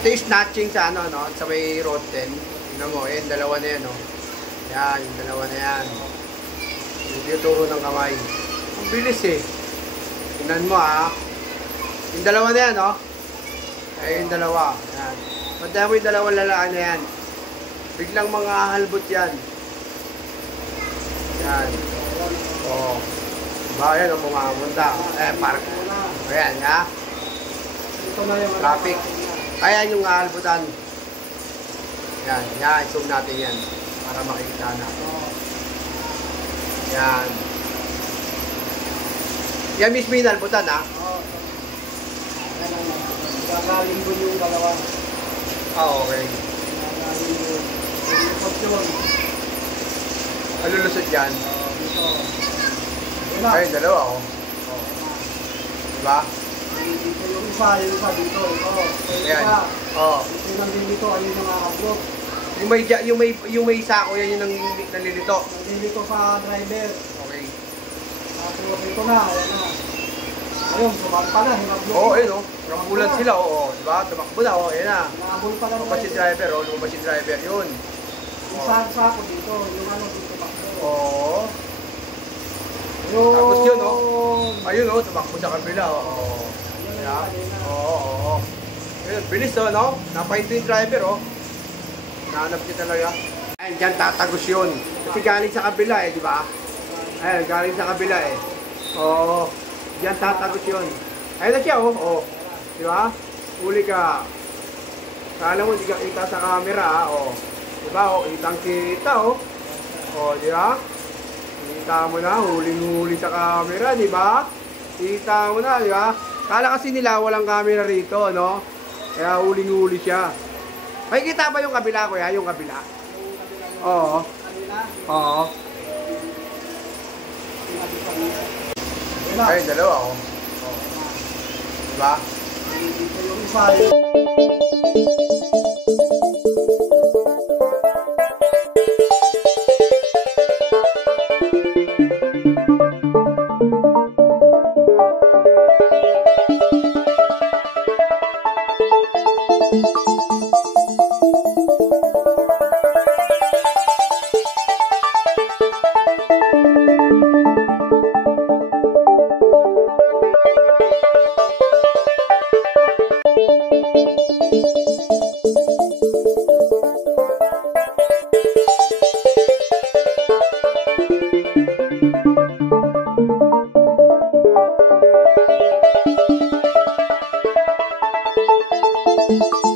Ito yung snatching sa ano, no? Sa may road 10. Tingnan mo, yan, dalawa na yan, no? Yan, yung dalawa na yan. Hindi turo ng kamay. Ang bilis eh. Tingnan mo, ha? Yung dalawa na yan, no? Ay, yung dalawa. Yan. Pagdaya mo yung dalawang lalaan na yan. Biglang mga halbot yan. Yan. Oo. Diba, yan, ang pumamunta. Park. Ayan, ha? Traffic. Ayan yung halbutan. Yan, yan. Zoom natin yan. Para makikita na. Yan. Yan mismo yung halbutan, ha? Oo. Gagaling ko yung dalawa. Okay. Gagaling ko. Lulusot yun. Lulusot yan. Dito. Ayun, dalawa, oh. Diba? Dito yung isa dito. Ayan. Oo. Yung nandun dito, ayun yung nakablok. Yung may sako, yan yung nalilito. Nandito sa driver. Okay. Tapos ito na, ayan na. Ayun, sumampa na, hinablok. Oo, ayun, oh. Rambulan sila, oo. Diba? Tumakbo na, oh. Ayan na. Nahabol pa lang. Lumabas yung driver, oh. Lumabas yung driver, yun. Yung sako dito, yung ano dito makbo. Oo. Yung... Tapos yun, oh. Ayun, oh. Tumakbo sa kabila, oh. Yeah. Oo. Ayun, bilis, oh, no? Napahinto yung driver, oh. Nahanap niya talaga. Ayun, dyan tatagos yun. Kasi galing sa kabila, eh, di ba? Ayun, galing sa kabila, eh. Oo. Diyan tatagos yun. Ayun na siya, oh. Oh. Di ba? Huli ka. Kala mo, hindi ka kita sa camera, ha? Oh. Di ba? Oh, kitang-kita, oh. Oh, di ba? Kita mo na, huling-huli sa camera, di ba? Kita mo na, di ba? Kala kasi nila walang camera rito, no? Kaya huling-huli siya. Makikita ba yung kabila, kuya? Yung kabila? Oo. Oo. Ayun, dalawa, oh. Diba? Dito yung isa. Thank you.